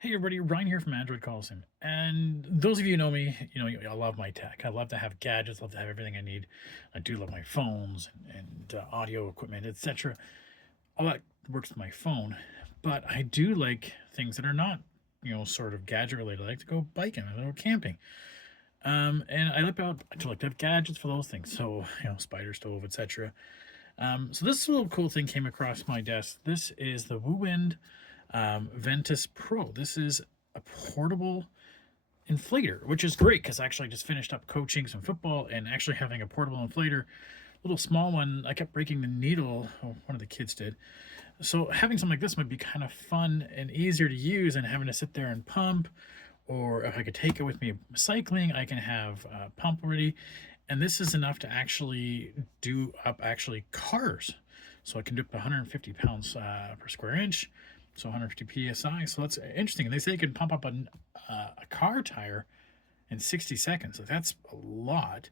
Hey everybody, Ryan here from Android Calls Him. And those of you who know me, I love my tech. I love to have gadgets, love to have everything I need. I do love my phones and audio equipment, etc. All that works with my phone, but I do like things that are not, sort of gadget related. I like to go biking, I like to go camping. And I like to have gadgets for those things. So, spider stove, etc. So this little cool thing came across my desk. This is the Woowind Ventus Pro. This is a portable inflator, which is great because I actually just finished up coaching some football and actually having a portable inflator, little small one. I kept breaking the needle. Oh, one of the kids did. So having something like this might be kind of fun and easier to use than having to sit there and pump. Or if I could take it with me cycling, I can have a pump already. And this is enough to actually do up cars. So I can do up to 150 pounds per square inch, so 150 psi. So that's interesting. And they say you can pump up a car tire in 60 seconds. So that's a lot.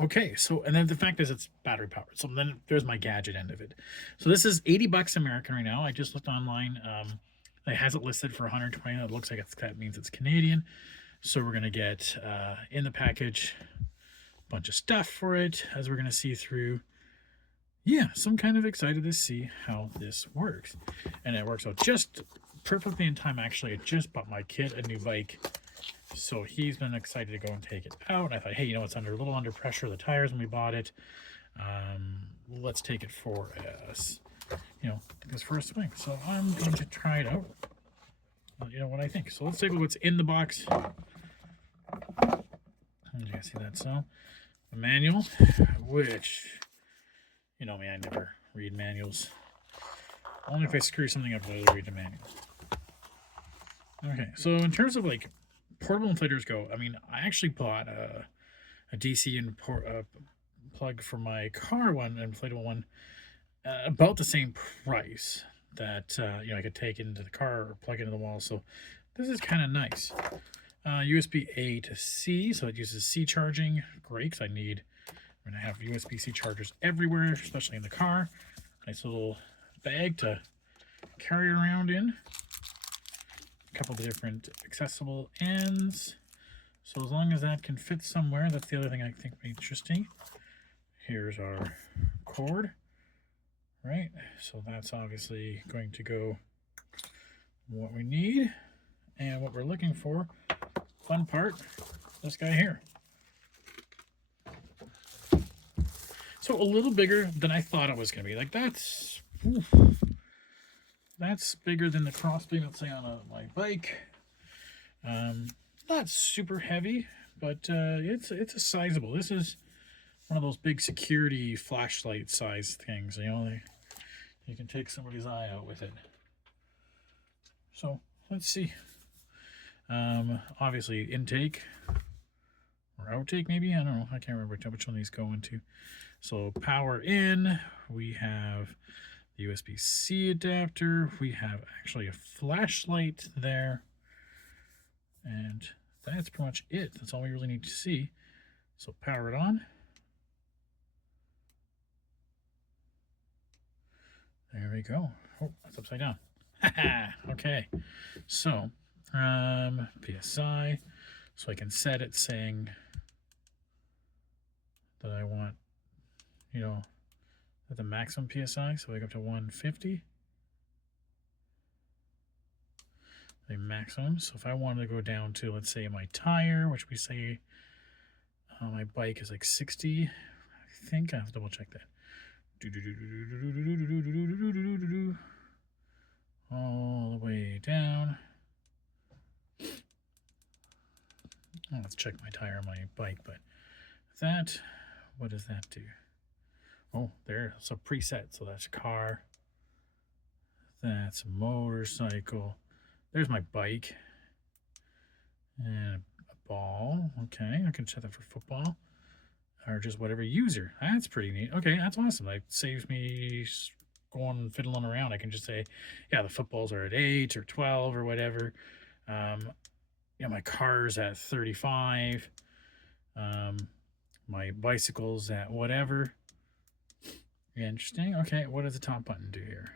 Okay, so and then the fact is it's battery powered. So then there's my gadget end of it. So this is 80 bucks American right now. I just looked online. It has it listed for 120. It looks like that means it's Canadian. So we're gonna get in the package a bunch of stuff for it, as we're gonna see through. Yeah, so I'm kind of excited to see how this works. And it works out just perfectly in time. Actually, I just bought my kid a new bike, so he's been excited to go and take it out. And I thought, hey, it's a little under pressure of the tires when we bought it. Let's take it for us, this first swing. So I'm going to try it out. What I think. So let's take a look what's in the box. You can see that. So the manual, which, me, I never read manuals. Only if I screw something up, I'll read the manual. Okay, so in terms of like portable inflators go, I actually bought a DC plug for my car one, an inflatable one, about the same price that I could take into the car or plug into the wall. So this is kind of nice. USB A to C, so it uses C charging. Great, because I'm going to have USB-C chargers everywhere, especially in the car. Nice little bag to carry around in. A couple of different accessible ends. So as long as that can fit somewhere, that's the other thing I think would be interesting. Here's our cord, right? So that's obviously going to go what we need and what we're looking for. Fun part, this guy here. So a little bigger than I thought it was going to be. Like that's bigger than the crossbeam, let's say, on my bike. Not super heavy, but it's a sizable. This is one of those big security flashlight size things. You can take somebody's eye out with it. So let's see. Obviously intake or outtake, maybe, I don't know. I can't remember which one these go into. So power in, we have the USB-C adapter, we have actually a flashlight there, and that's pretty much it. That's all we really need to see. So power it on. There we go. Oh, that's upside down. Okay. So PSI, so I can set it saying that I want, at the maximum PSI, so I go up to 150. The maximum. So if I wanted to go down to, let's say, my tire, which we say my bike is like 60, I think I have to double check that. All the way down. Let's check my tire on my bike, but that, what does that do? Oh, there, it's a preset. So that's car. That's a motorcycle. There's my bike. And a ball. Okay, I can set that for football. Or just whatever user. That's pretty neat. Okay, that's awesome. That saves me going fiddling around. I can just say, yeah, the footballs are at 8 or 12 or whatever. My car's at 35. My bicycle's at whatever. Interesting. Okay, what does the top button do here?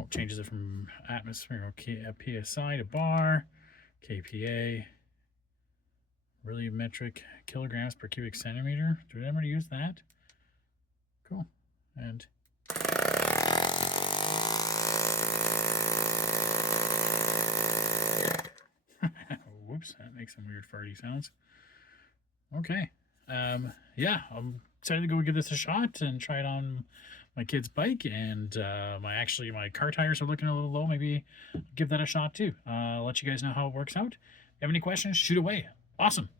Oh, changes it from atmosphere, okay, PSI to bar, kPa, really metric, kilograms per cubic centimeter. Do we ever use that? Cool. And whoops, that makes some weird farty sounds. Okay. Yeah, I'm excited to go give this a shot and try it on my kid's bike. And my car tires are looking a little low. Maybe give that a shot too. I'll let you guys know how it works out. If you have any questions, shoot away. Awesome.